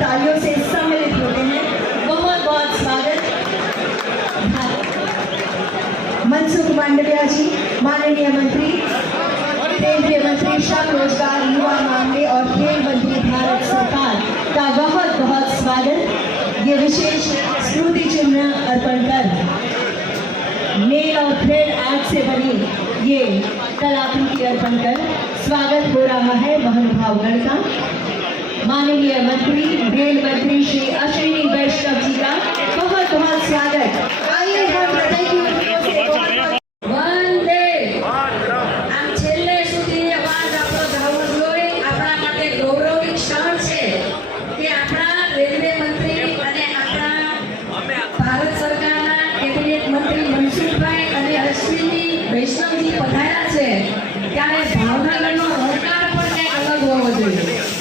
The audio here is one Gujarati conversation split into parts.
तालियों से सम्मिलित होते हैं। बहुत बहुत स्वागत। मनसुख मांडविया जी, माननीय मंत्री, केंद्रीय मंत्री श्रम रोज़गार, युवा मामले और खेल मंत्री, भारत सरकार का बहुत बहुत स्वागत। ये विशेष स्मृति चिन्ह अर्पण कर नेल और थ्रेड आर्ट से बनी ये कलाकृति अर्पण कर। स्वागत हो रहा है महानुभावगण का। माननीय मंत्री रेल मंत्री श्री अश्विनी वैष्णव जी का बहुत बहुत स्वागत आइए हम हृदय की उंगलियों से बहुत बहुत વંદે આમ છેલ્લે સુધી અવાજ આપણો ધાવવો જોઈએ આપણા માટે ગૌરવની ક્ષણ છે કે આપણા રેલવે મંત્રી અને આપણા ભારત સરકારના કેબિનેટ મંત્રી મનસુખભાઈ અને અશ્વિની વૈષ્ણવજી પધાર્યા છે ત્યારે ભાવનગરનો હોંકાર પણ કંઈક અલગ હોવો જોઈએ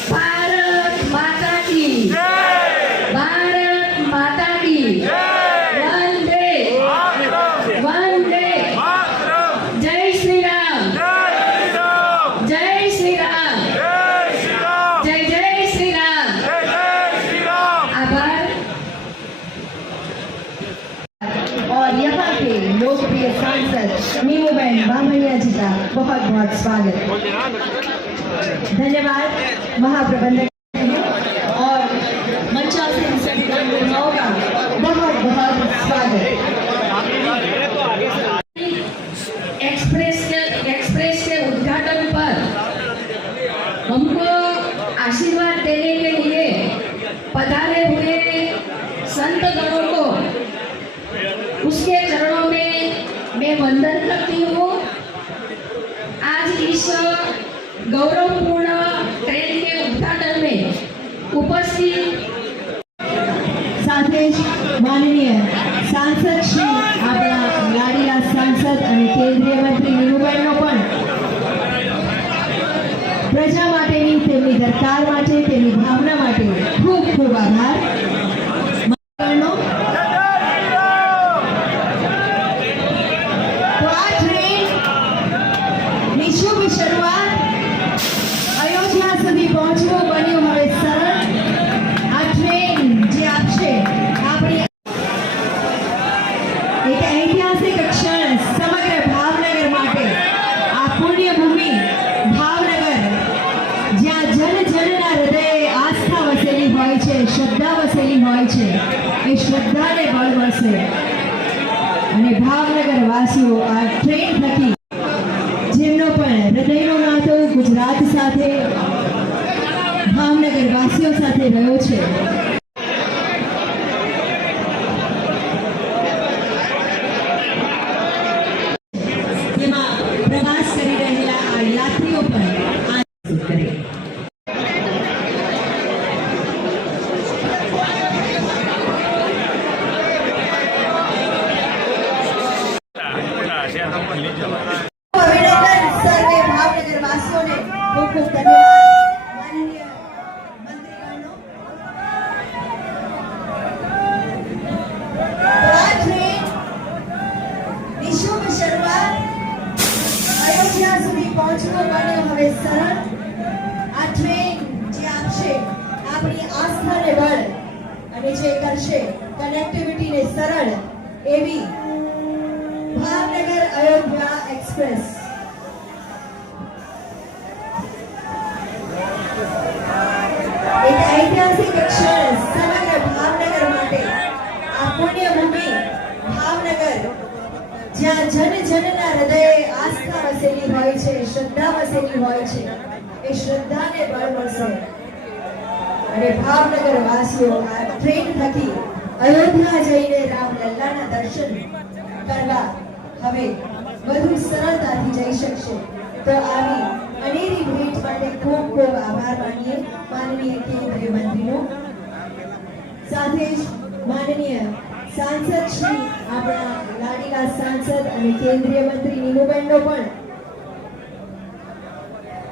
लोकप्रिय सांसद जी का बहुत बहुत स्वागत। धन्यवाद महाप्रबंधक। પ્રવૃત્તિઓ આજ ઇસ ગૌરવપૂર્ણ ટ્રેન કે ઉદ્ઘાટન મેં ઉપસ્થિત સાથે જ માનનીય સાંસદ શ્રી આપણા લાડીલા સાંસદ અને કેન્દ્રીય મંત્રી નીરુબેનનો પણ પ્રજા માટેની તેમની દરકાર માટે, તેમની ભાવના માટે ખૂબ ખૂબ આભાર. જન જનના હૃદયે આસ્થા વસેલી હોય છે, શ્રદ્ધા વસેલી હોય છે, એ શ્રદ્ધાને બળ મળશે અને ભાવનગર વાસીઓ આ ટ્રેન થકી, જેમનો પણ હૃદયનો નાતો ગુજરાત સાથે ભાવનગર વાસીઓ સાથે રહ્યો છે તેમાં પ્રવાસ કરી રહેલા આ યાત્રીઓ પણ આ કરે અભિનંદન સર્વે ભાવનગર વાસીઓને ખૂબ ખૂબ ધન્યવાદ માનનીય મંત્રીગણનો તો આ ટ્રેનની શુભ શરૂઆત અયોધ્યા સુધી પહોંચવું બન્યું હવે સરળ આ ટ્રેન જે આપશે આપણી બળ અને જે કરશે કનેક્ટિવિટીને સરળ એવી ભાવનગર અયોધ્યા એક્સપ્રેસ. એક ઐતિહાસિક ક્ષણ સમગ્ર ભાવનગર માટે આ પુણ્યભૂમિ ભાવનગર, જ્યાં જન જનના હૃદયે આસ્થા વસેલી હોય છે, શ્રદ્ધા વસેલી હોય છે, એ શ્રદ્ધાને બળ મળશે. અને ભાવનગર વાસીઓ આ ટ્રેન થકી અયોધ્યા જઈને રામલલ્લાના દર્શન કરવા હવે વધુ સરળતાથી જઈ શકશે. તો આવી અનેરી ભેટ માટે ખૂબ ખૂબ આભાર માનીએ માનનીય કેન્દ્રીય મંત્રીનો સાથે જ માનનીય સાંસદ શ્રી આપણા લાડીલા સાંસદ અને કેન્દ્રીય મંત્રી નીમુબેનનો પણ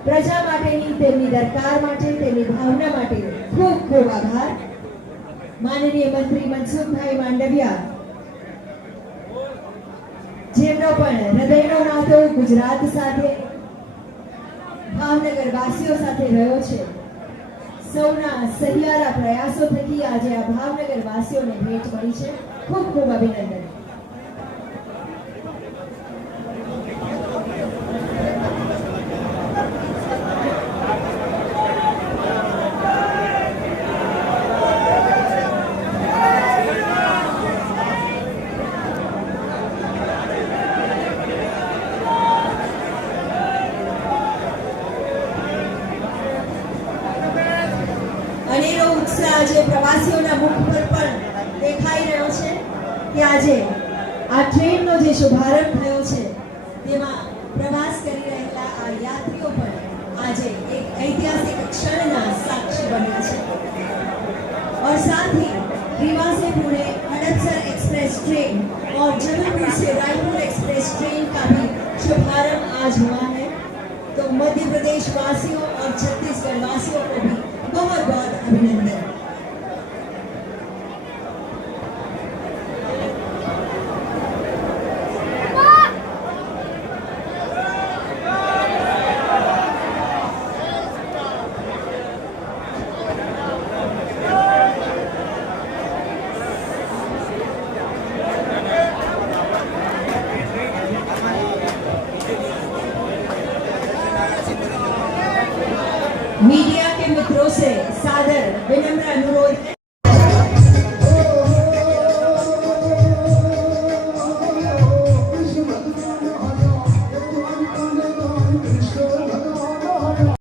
પ્રજા માટેની, તેમની દરકાર માટે, તેમની ભાવના માટે ખૂબ ખૂબ આભાર. માનનીય મંત્રી મનસુખભાઈ માંડવિયા, જેમનો પણ હૃદયનો નાતો ગુજરાત સાથે ભાવનગર વાસીઓ સાથે રહ્યો છે. સૌના સહિયારા પ્રયાસો થકી આજે આ ભાવનગર વાસીઓને ભેટ મળી છે. ખૂબ ખૂબ અભિનંદન. ઘણો ઉત્સાહ આજે પ્રવાસીઓના મુખ પર પણ દેખાઈ રહ્યો છે કે આજે આ ટ્રેનનો જે શુભારંભ થયો છે, તેમાં પ્રવાસ કરી રહેલા આ યાત્રીઓ પણ આજે એક ઐતિહાસિક ક્ષણના સાક્ષી બન્યા છે. और साथ ही रीवा से पुणे हड़पसर एक्सप्रेस ट्रेन और जबलपुर से रायपुर एक्सप्रेस ट्रेन का भी शुभारंभ आज हुआ है। तो मध्य प्रदेश वासियों और छत्तीसगढ़ वासियों को Father, remember